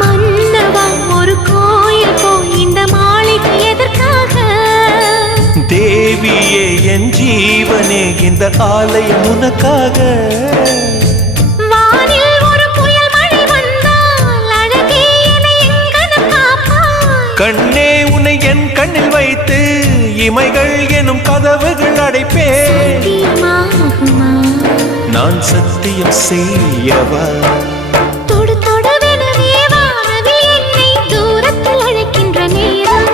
மன்னவா ஒரு கோயில் இந்த மாளிகை எதற்காக? தேவியே என் ஜீவனே இந்த ஆலயம் உனக்காக. வானில் ஒரு புயல் மழை வந்தால் அழகே என்னை எங்கனம் காப்பாய். கண்ணே உன்னை என் கண்ணில் வைத்து இமைகள் எனும் கதவுகள் அடைப்பேன். சத்தியமாகுமா? நான் சத்தியம் செய்யவா? தொடு தொடுவெனவே வானவில் என்னை தூரத்தில் அழைக்கின்ற நேரம்.